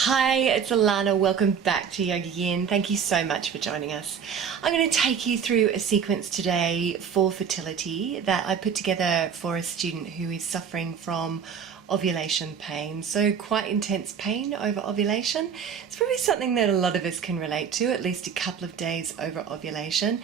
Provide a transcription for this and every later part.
Hi, it's Allannah. Welcome back to YogaYin. Thank you so much for joining us. I'm going to take you through a sequence today for fertility that I put together for a student who is suffering from ovulation pain. So quite intense pain over ovulation. It's probably something that a lot of us can relate to, at least a couple of days over ovulation,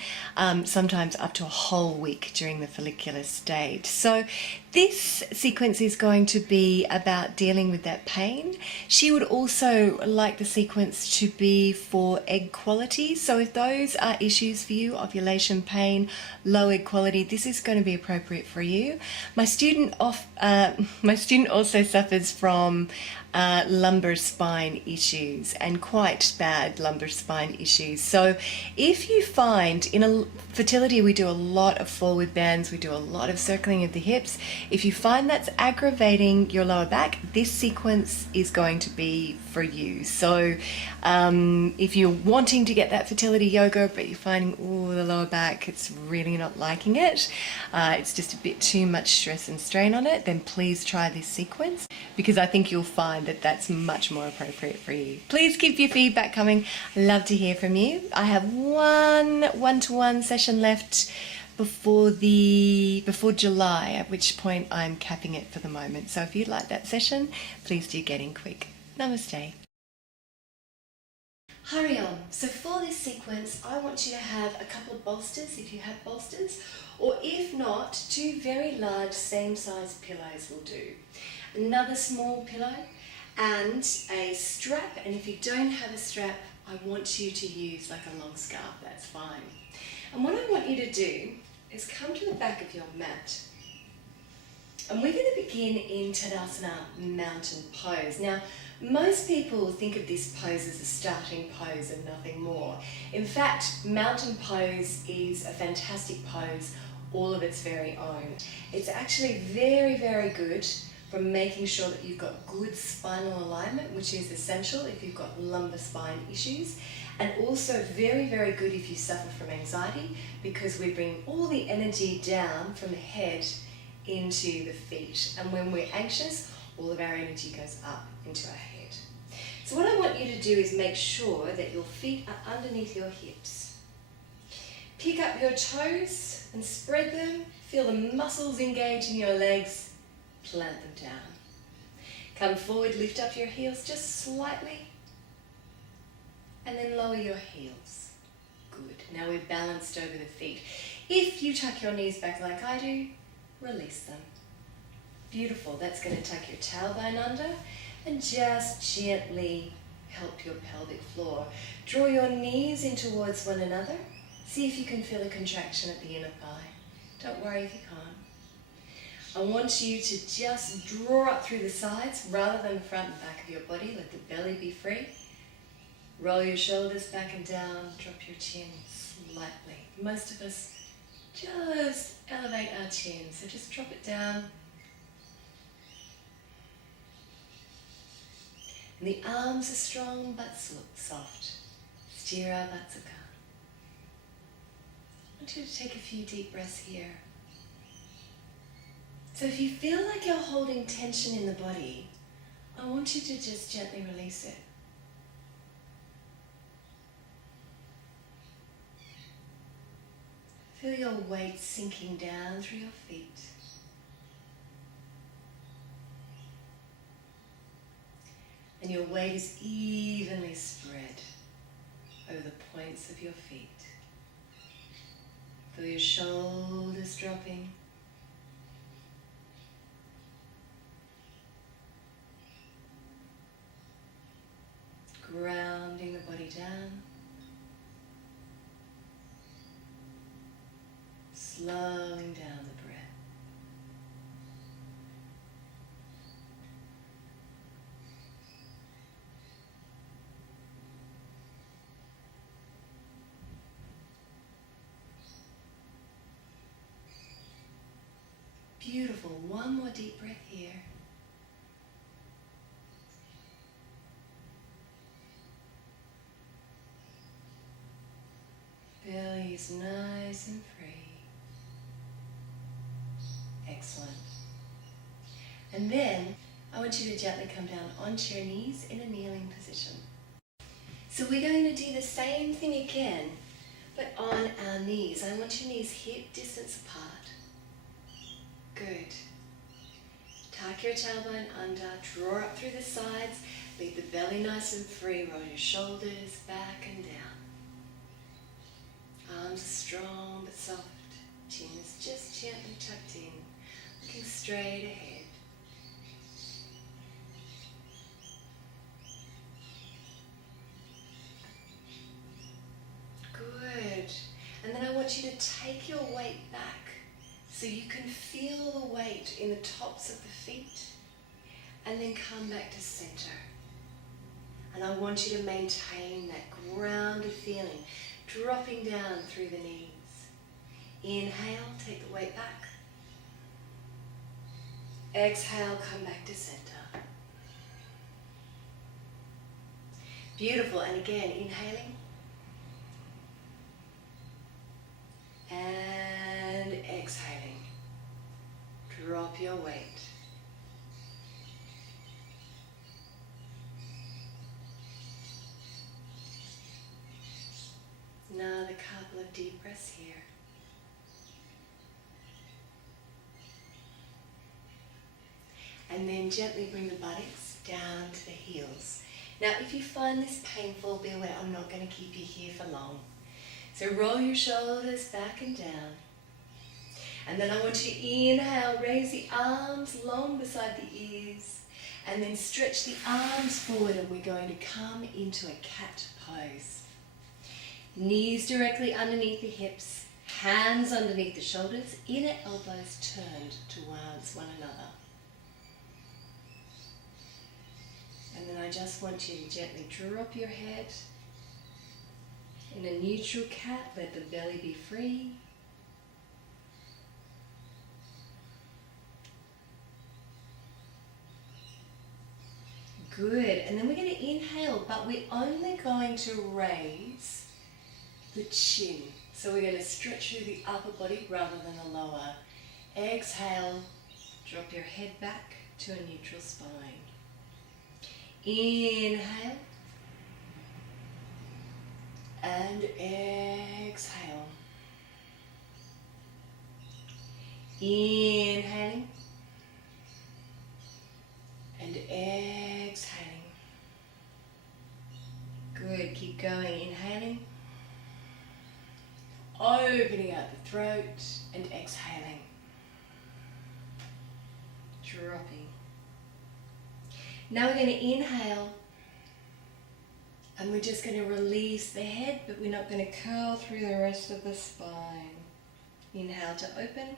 sometimes up to a whole week during the follicular state. So this sequence is going to be about dealing with that pain. She would also like the sequence to be for egg quality. So if those are issues for you, ovulation pain, low egg quality, this is going to be appropriate for you. My student also suffers from lumbar spine issues, and quite bad lumbar spine issues. So if you find in a fertility we do a lot of forward bends, we do a lot of circling of the hips. If you find that's aggravating your lower back, this sequence is going to be for you. So if you're wanting to get that fertility yoga but you're finding, oh, the lower back, it's really not liking it, it's just a bit too much stress and strain on it, then please try this sequence, because I think you'll find that that's much more appropriate for you. Please keep your feedback coming. I love to hear from you. I have one-to-one session left before July, at which point I'm capping it for the moment. So if you'd like that session, please do get in quick. Namaste. Hurry on. So for this sequence, I want you to have a couple of bolsters, if you have bolsters, or if not, two very large same size pillows will do. Another small pillow and a strap, and if you don't have a strap, I want you to use like a long scarf, that's fine. And what I want you to do is come to the back of your mat. And we're going to begin in Tadasana, mountain pose. Now, most people think of this pose as a starting pose and nothing more. In fact, mountain pose is a fantastic pose, all of its very own. It's actually very, very good for making sure that you've got good spinal alignment, which is essential if you've got lumbar spine issues, and also very, very good if you suffer from anxiety, because we bring all the energy down from the head into the feet, and when we're anxious, all of our energy goes up into our head. So what I want you to do is make sure that your feet are underneath your hips. Pick up your toes and spread them. Feel the muscles engage in your legs. Plant them down. Come forward, lift up your heels just slightly, and then lower your heels. Good. Now we're balanced over the feet. If you tuck your knees back like I do, release them. Beautiful. That's going to tuck your tailbone under and just gently help your pelvic floor. Draw your knees in towards one another. See if you can feel a contraction at the inner thigh. Don't worry if you can't. I want you to just draw up through the sides rather than the front and back of your body. Let the belly be free. Roll your shoulders back and down. Drop your chin slightly. Most of us just elevate our chin, so just drop it down. And the arms are strong but soft. Stira Batsukha. I want you to take a few deep breaths here. So if you feel like you're holding tension in the body, I want you to just gently release it. Feel your weight sinking down through your feet. And your weight is evenly spread over the points of your feet. Feel your shoulders dropping. Grounding the body down. Slowing down the breath. Beautiful. One more deep breath here. Belly is nice and free. Excellent. And then I want you to gently come down onto your knees in a kneeling position. So we're going to do the same thing again, but on our knees. I want your knees hip distance apart. Good. Tuck your tailbone under, draw up through the sides, leave the belly nice and free, roll your shoulders back and down. Arms are strong but soft, chin is just gently tucked in, looking straight ahead. Good. And then I want you to take your weight back so you can feel the weight in the tops of the feet and then come back to center. And I want you to maintain that grounded feeling, dropping down through the knees. Inhale, take the weight back. Exhale, come back to center. Beautiful. And again, inhaling. And exhaling. Drop your weight. Another couple of deep breaths here. And then gently bring the buttocks down to the heels. Now, if you find this painful, be aware I'm not going to keep you here for long. So roll your shoulders back and down. And then I want you to inhale, raise the arms long beside the ears. And then stretch the arms forward and we're going to come into a cat pose. Knees directly underneath the hips, hands underneath the shoulders, inner elbows turned towards one another. And then I just want you to gently drop your head. In a neutral cat, let the belly be free. Good. And then we're going to inhale, but we're only going to raise the chin. So we're going to stretch through the upper body rather than the lower. Exhale, drop your head back to a neutral spine. Inhale. And exhale. Inhaling. And exhaling. Good, keep going. Inhaling. Opening out the throat and exhaling. Dropping. Now we're going to inhale. And we're just going to release the head, but we're not going to curl through the rest of the spine. Inhale to open.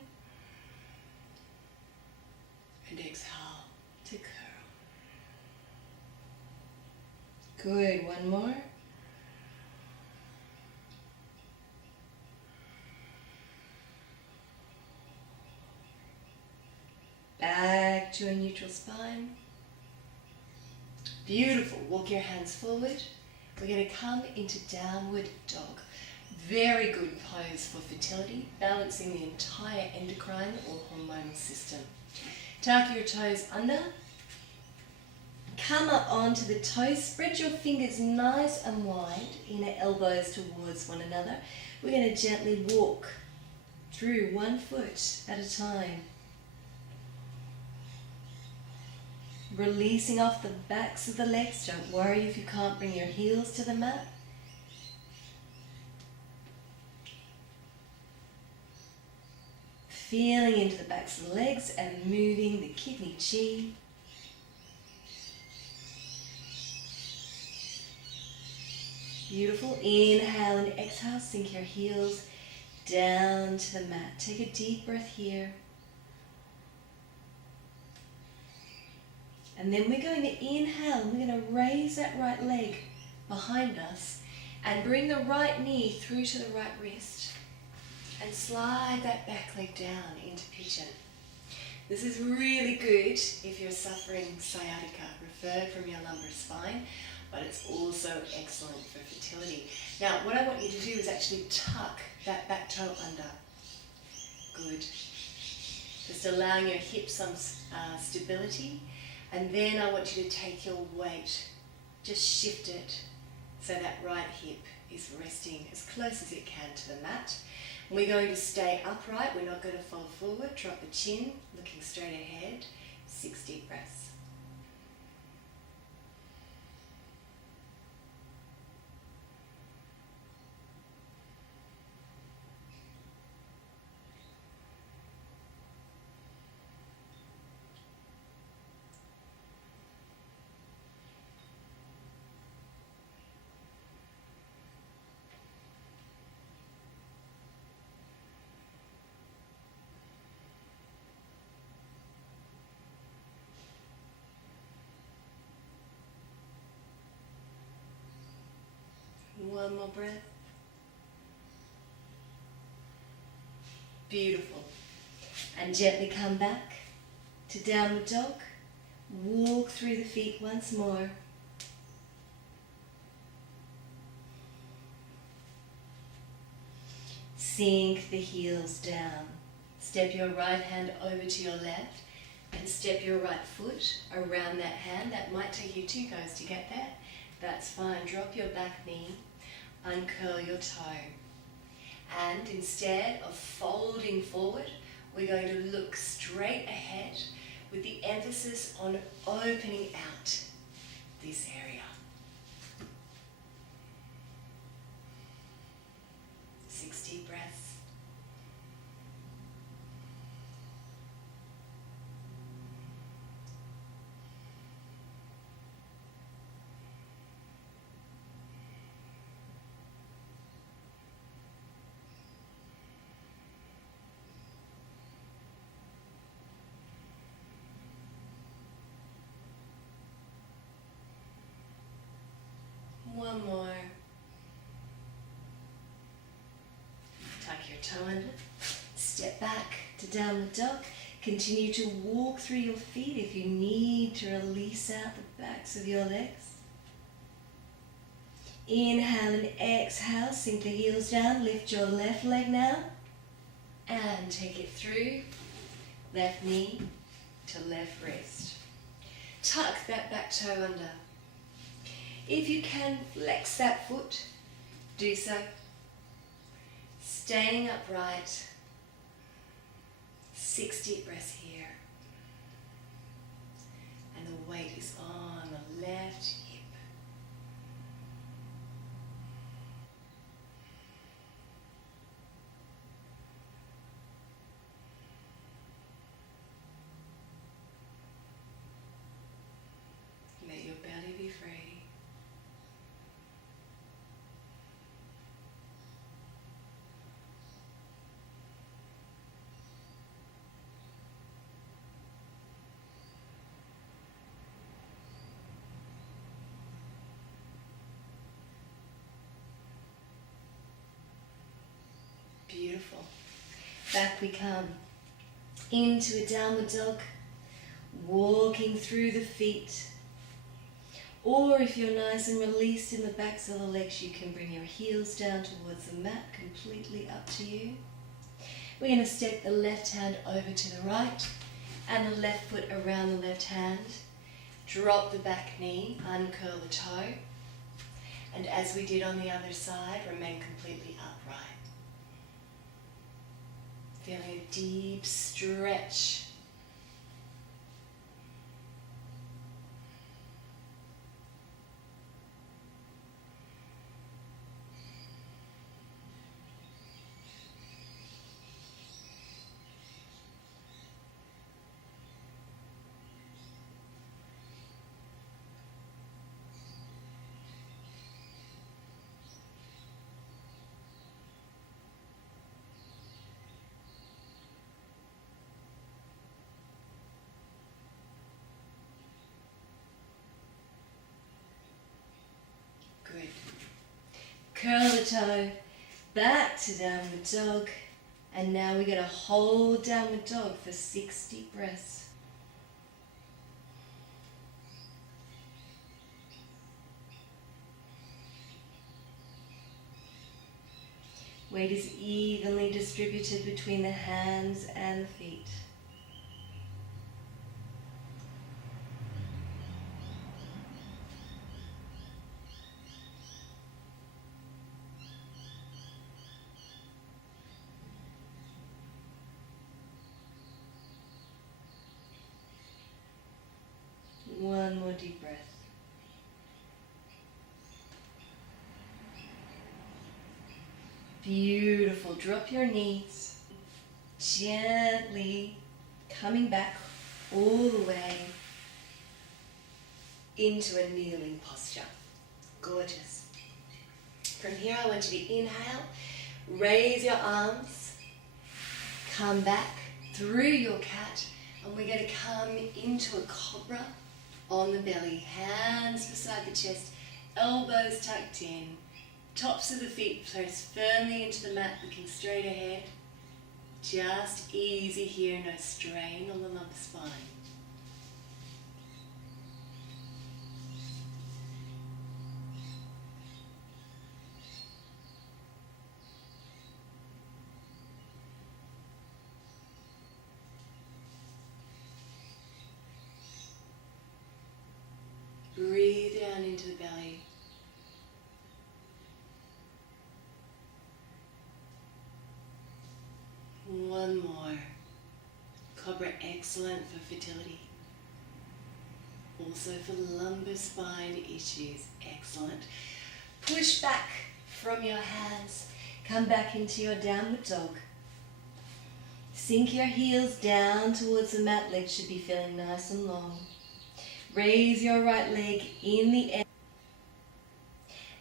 And exhale to curl. Good, one more. Back to a neutral spine. Beautiful. Walk your hands forward. We're going to come into downward dog. Very good pose for fertility, balancing the entire endocrine or hormonal system. Tuck your toes under. Come up onto the toes. Spread your fingers nice and wide, inner elbows towards one another. We're going to gently walk through one foot at a time. Releasing off the backs of the legs. Don't worry if you can't bring your heels to the mat. Feeling into the backs of the legs and moving the kidney chi. Beautiful. Inhale and exhale. Sink your heels down to the mat. Take a deep breath here. And then we're going to inhale and we're going to raise that right leg behind us and bring the right knee through to the right wrist and slide that back leg down into pigeon. This is really good if you're suffering sciatica, referred from your lumbar spine, but it's also excellent for fertility. Now, what I want you to do is actually tuck that back toe under. Good. Just allowing your hips some stability. And then I want you to take your weight, just shift it so that right hip is resting as close as it can to the mat. And we're going to stay upright, we're not going to fold forward, drop the chin, looking straight ahead, 6 deep breaths. One more breath. Beautiful. And gently come back to downward dog. Walk through the feet once more. Sink the heels down. Step your right hand over to your left and step your right foot around that hand. That might take you 2 goes to get there. That's fine. Drop your back knee. Uncurl your toe. And instead of folding forward, we're going to look straight ahead with the emphasis on opening out this area. 6 deep breaths. One more. Tuck your toe under. Step back to downward dog. Continue to walk through your feet if you need to release out the backs of your legs. Inhale and exhale. Sink the heels down. Lift your left leg now. And take it through. Left knee to left wrist. Tuck that back toe under. If you can flex that foot, do so. Staying upright. 6 deep breaths here. And the weight is on the left hip. Let your belly be free. Beautiful. Back we come into a downward dog, walking through the feet. Or if you're nice and released in the backs of the legs, you can bring your heels down towards the mat, completely up to you. We're going to step the left hand over to the right and the left foot around the left hand. Drop the back knee, uncurl the toe. And as we did on the other side, remain completely upright. Feeling a deep stretch. Good. Curl the toe, back to downward dog, and now we're going to hold downward dog for 6 deep breaths. Weight is evenly distributed between the hands and the feet. Beautiful. Drop your knees. Gently coming back all the way into a kneeling posture. Gorgeous. From here, I want you to inhale, raise your arms, come back through your cat, and we're going to come into a cobra on the belly, hands beside the chest, elbows tucked in, tops of the feet pressed firmly into the mat, looking straight ahead. Just easy here, no strain on the lumbar spine. Breathe down into the belly. One more. Cobra, excellent for fertility. Also for lumbar spine issues, excellent. Push back from your hands. Come back into your downward dog. Sink your heels down towards the mat. Legs should be feeling nice and long. Raise your right leg in the air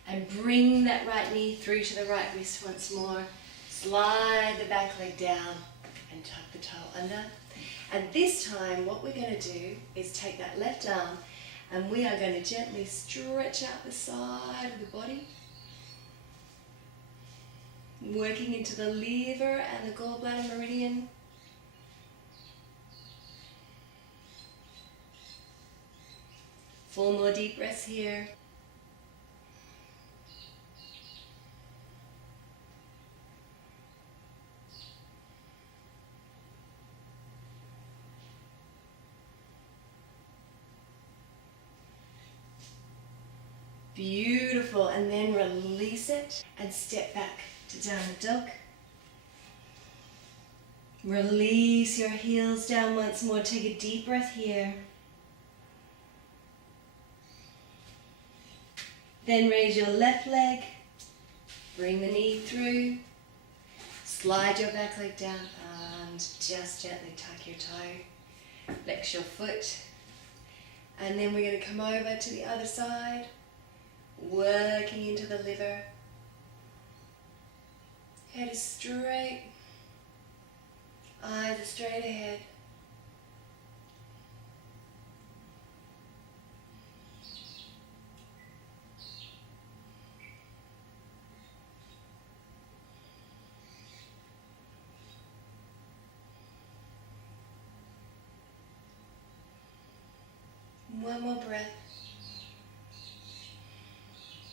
and bring that right knee through to the right wrist once more. Slide the back leg down and tuck the toe under. And this time what we're going to do is take that left arm and we are going to gently stretch out the side of the body, working into the liver and the gallbladder meridian. Four more deep breaths here. Beautiful, and then release it and step back to downward dog. Release your heels down once more. Take a deep breath here. Then raise your left leg, bring the knee through, slide your back leg down and just gently tuck your toe, flex your foot, and then we're going to come over to the other side, working into the liver. Head is straight, eyes are straight ahead. One more breath.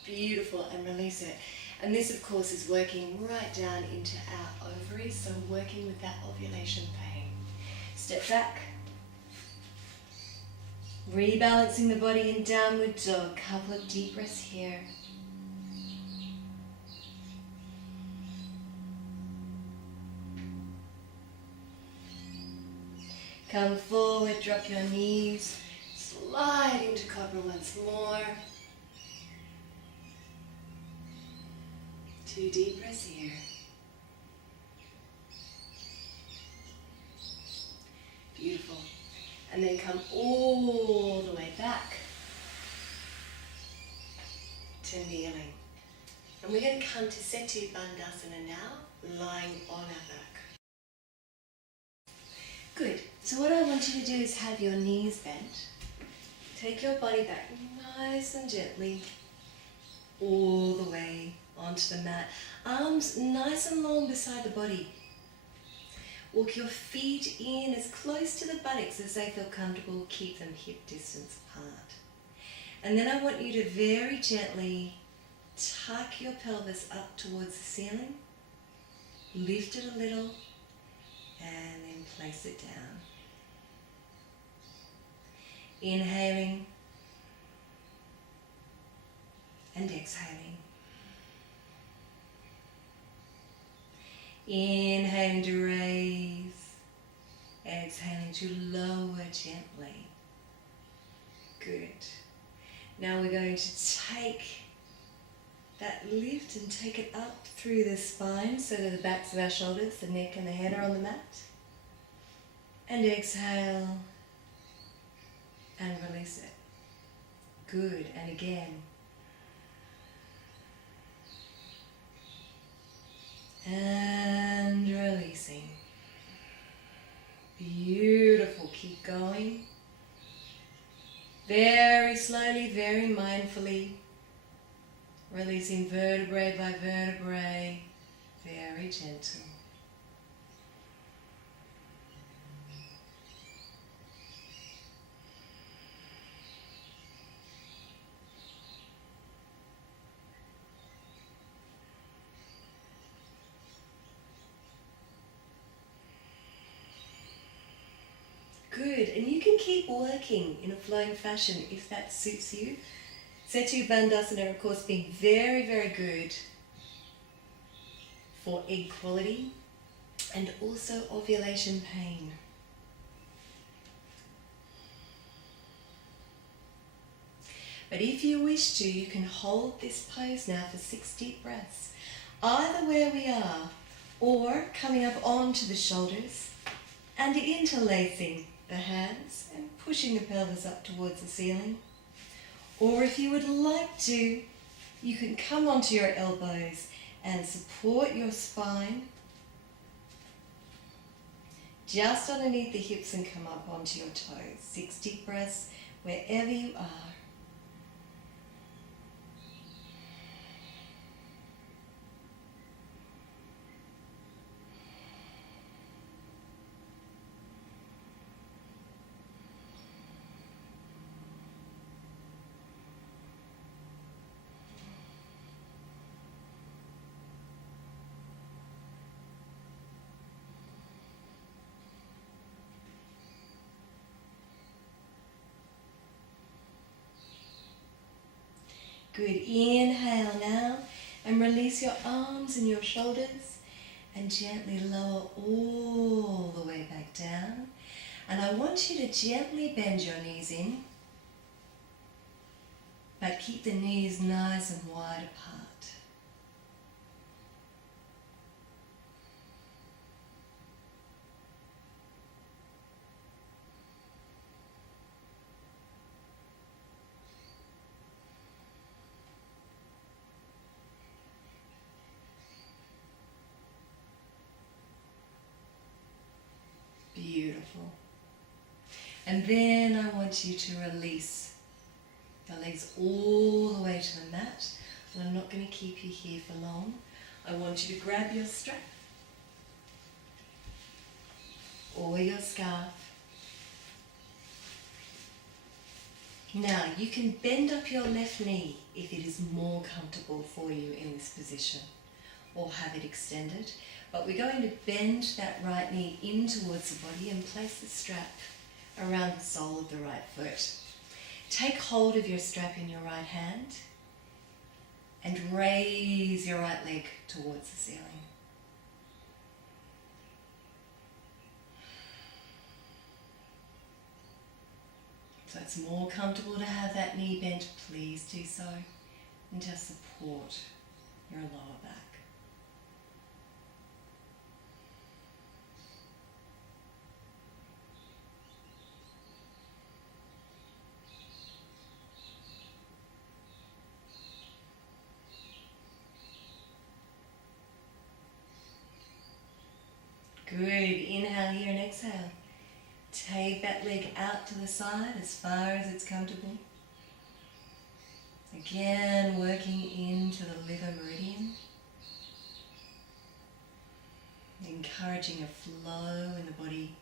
Beautiful, and release it. And this of course is working right down into our ovaries, so working with that ovulation pain. Step back. Rebalancing the body in downward dog. Couple of deep breaths here. Come forward, drop your knees. Slide into cobra once more. 2 deep breaths here. Beautiful. And then come all the way back to kneeling. And we're going to come to Setu Bandhasana now, lying on our back. Good. So what I want you to do is have your knees bent. Take your body back nice and gently all the way onto the mat. Arms nice and long beside the body. Walk your feet in as close to the buttocks as they feel comfortable. Keep them hip distance apart. And then I want you to very gently tuck your pelvis up towards the ceiling. Lift it a little and then place it down. Inhaling and exhaling. Inhaling to raise, exhaling to lower gently. Good. Now we're going to take that lift and take it up through the spine so that the backs of our shoulders, the neck and the head are on the mat. And exhale and release it. Good, and again. And releasing. Beautiful, keep going. Very slowly, very mindfully. Releasing vertebrae by vertebrae, very gentle. Good, and you can keep working in a flowing fashion if that suits you. Setu Bandhasana, of course, being very, very good for egg quality and also ovulation pain. But if you wish to, you can hold this pose now for 6 deep breaths, either where we are or coming up onto the shoulders and interlacing the hands and pushing the pelvis up towards the ceiling. Or if you would like to, you can come onto your elbows and support your spine just underneath the hips and come up onto your toes. 6 deep breaths wherever you are. Good, inhale now and release your arms and your shoulders and gently lower all the way back down. And I want you to gently bend your knees in, but keep the knees nice and wide apart. Beautiful. And then I want you to release your legs all the way to the mat. And I'm not going to keep you here for long. I want you to grab your strap or your scarf. Now you can bend up your left knee if it is more comfortable for you in this position, or have it extended. But we're going to bend that right knee in towards the body and place the strap around the sole of the right foot. Take hold of your strap in your right hand and raise your right leg towards the ceiling. So it's more comfortable to have that knee bent, please do so, and just support your lower back. Good, inhale here and exhale. Take that leg out to the side as far as it's comfortable. Again, working into the liver meridian. Encouraging a flow in the body.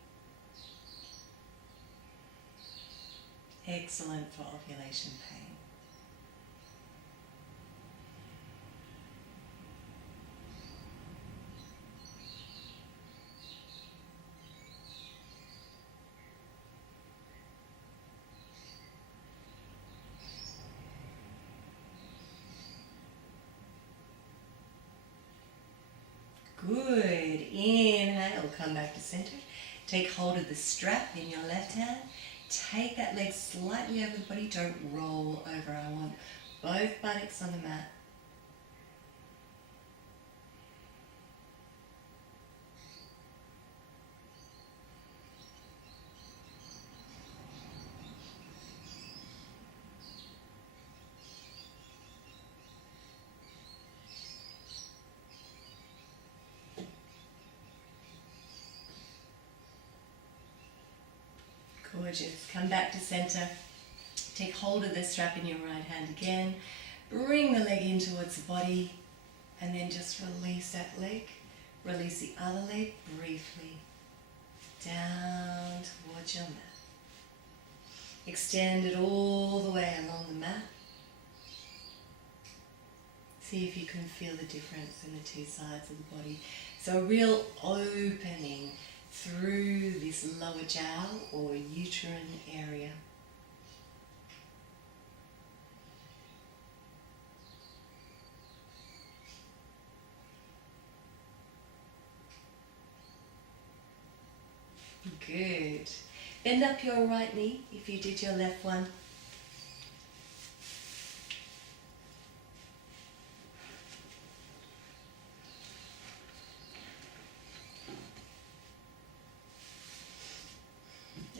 Excellent for ovulation pain. Good. Inhale, come back to center. Take hold of the strap in your left hand. Take that leg slightly over the body. Don't roll over. I want both buttocks on the mat. Gorgeous. Come back to center. Take hold of the strap in your right hand again. Bring the leg in towards the body and then just release that leg. Release the other leg briefly. Down towards your mat. Extend it all the way along the mat. See if you can feel the difference in the two sides of the body. So a real opening through this lower jowl or uterine area. Good. Bend up your right knee if you did your left one.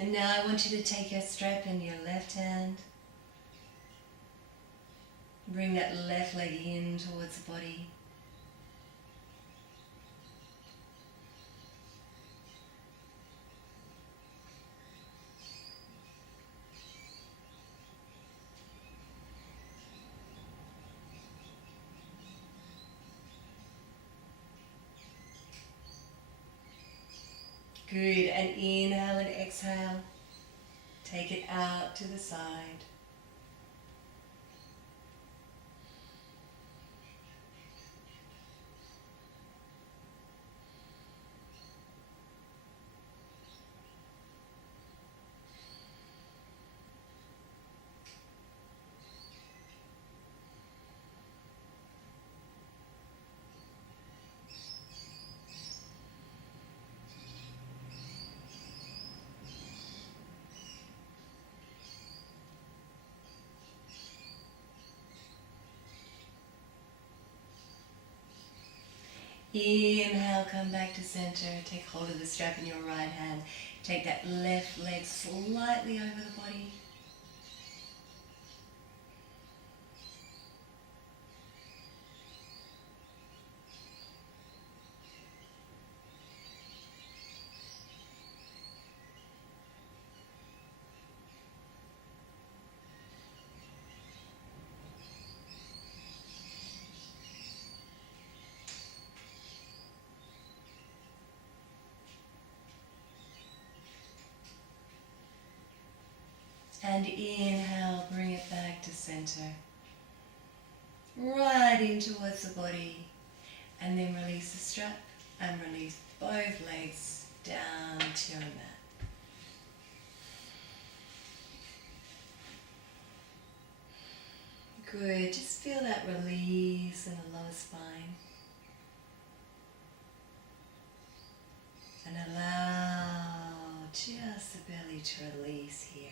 And now I want you to take your strap in your left hand. Bring that left leg in towards the body. Good, and inhale and exhale. Take it out to the side. Inhale, come back to center. Take hold of the strap in your right hand. Take that left leg slightly over the body. And inhale, bring it back to center. Right in towards the body. And then release the strap and release both legs down to your mat. Good, just feel that release in the lower spine. And allow just the belly to release here.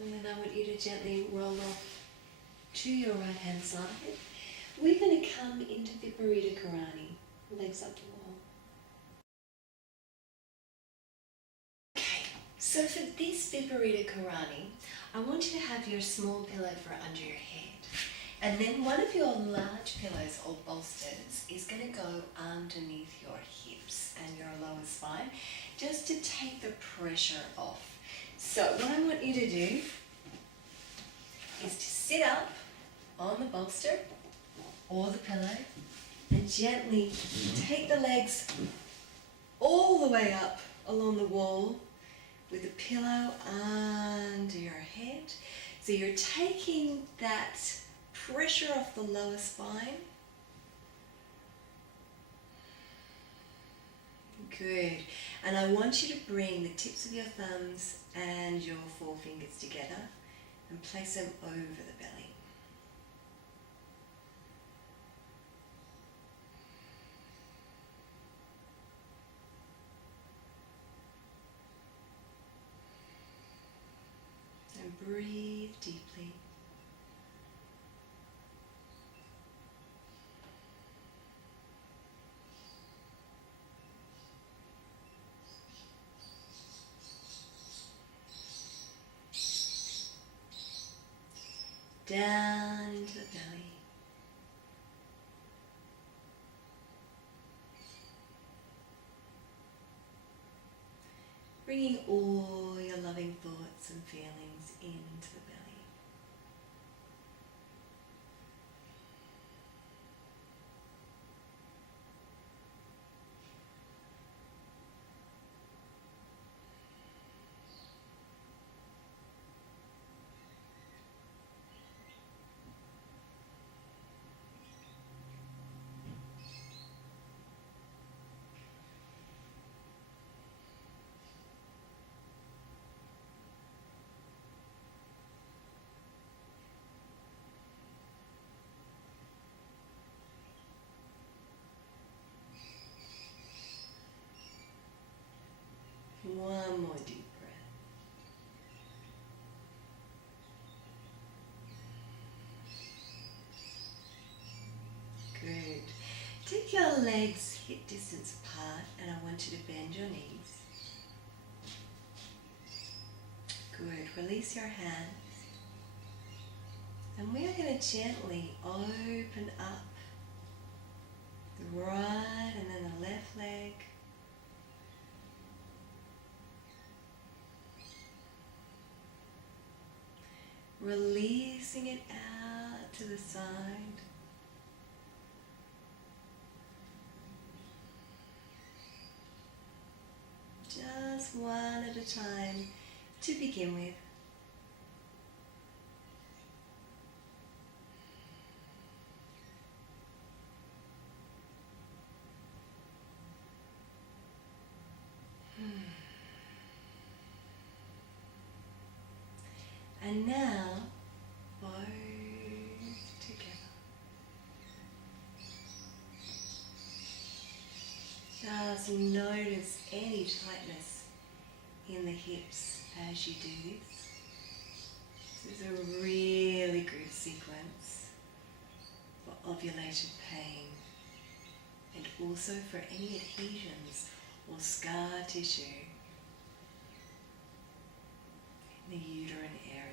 And then I want you to gently roll off to your right hand side. We're going to come into Viparita Karani, legs up the wall. Okay, so for this Viparita Karani, I want you to have your small pillow for under your head. And then one of your large pillows or bolsters is going to go underneath your hips and your lower spine, just to take the pressure off. So what I want you to do is to sit up on the bolster or the pillow and gently take the legs all the way up along the wall with the pillow under your head. So you're taking that pressure off the lower spine. Good. And I want you to bring the tips of your thumbs and your forefingers together and place them over the belly. And breathe deeply. down into the belly. Bringing all your loving thoughts and feelings into the belly. One more deep breath. Good. Take your legs hip distance apart and I want you to bend your knees. Good. Release your hands. And we are going to gently open up the right and then the left leg. Releasing it out to the side. Just one at a time to begin with. And now, both together. Just notice any tightness in the hips as you do this. This is a really good sequence for ovulated pain and also for any adhesions or scar tissue in the uterine area.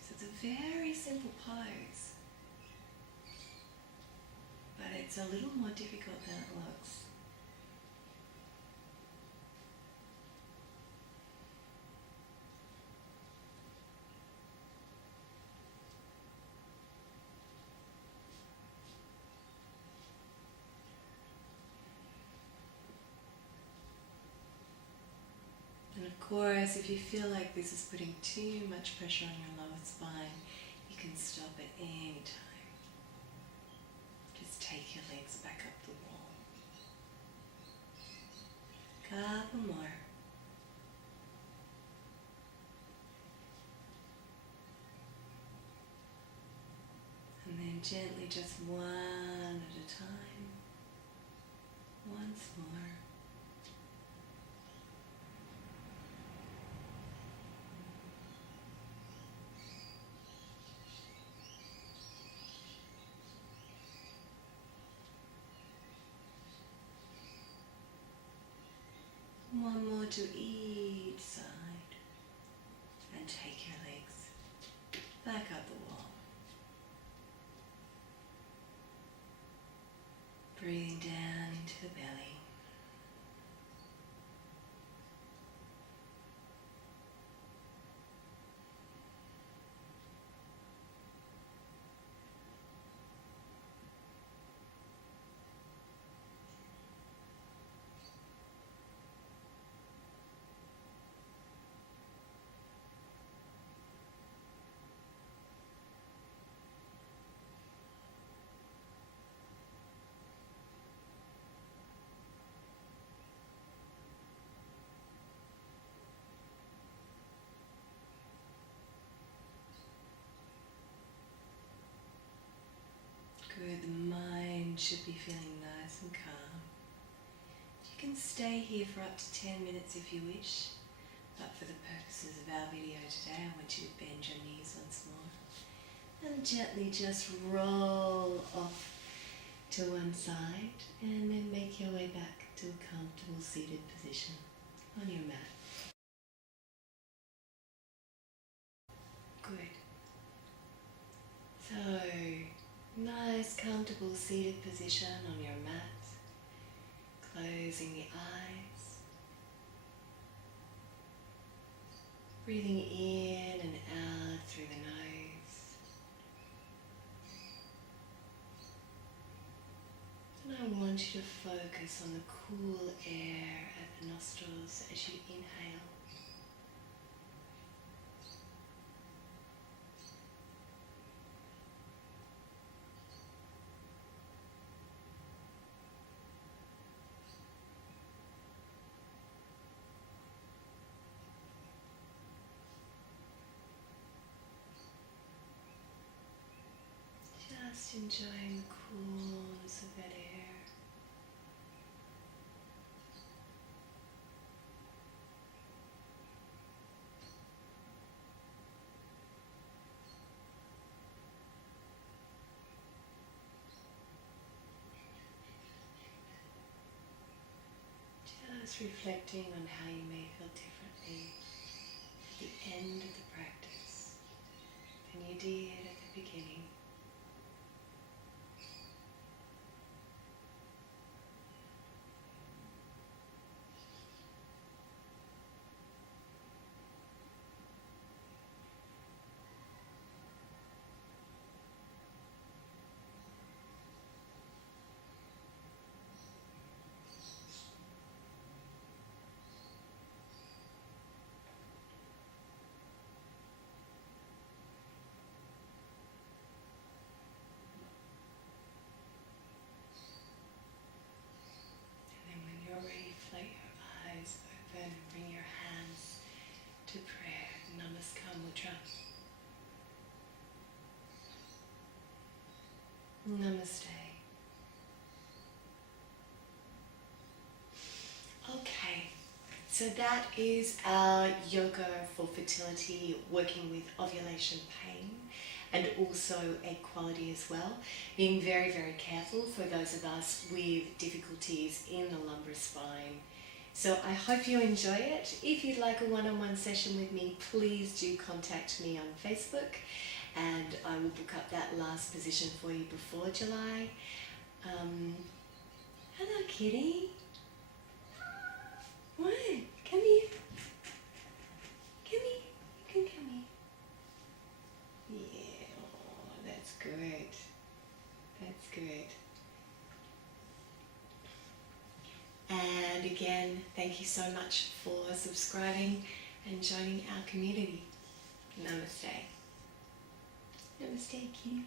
So it's a very simple pose, but it's a little more difficult than it looks. And of course, if you feel like this is putting too much pressure on your lower spine, you can stop at any time. Just take your legs back up the wall. Couple more. And then gently, just one at a time. Once more. One more to each side, and take your legs back up the wall. Breathing down into the belly. Good, the mind should be feeling nice and calm. You can stay here for up to 10 minutes if you wish, but for the purposes of our video today, I want you to bend your knees once more and gently just roll off to one side and then make your way back to a comfortable seated position on your mat. Good. So, nice comfortable seated position on your mat, closing the eyes, breathing in and out through the nose. And I want you to focus on the cool air at the nostrils as you inhale. Just enjoying the coolness of that air. Just reflecting on how you may feel differently at the end of the practice than you did at the beginning. Bring your hands to prayer. Namaskar Mudra. Namaste. Okay, so that is our yoga for fertility, working with ovulation pain and also egg quality as well. Being very, very careful for those of us with difficulties in the lumbar spine. So I hope you enjoy it. If you'd like a one-on-one session with me, please do contact me on Facebook and I will book up that last position for you before July. Hello kitty. What? Come here. Come here. You can come here. Yeah, oh, that's good. That's good. And again, thank you so much for subscribing and joining our community. Namaste. Namaste, kitty.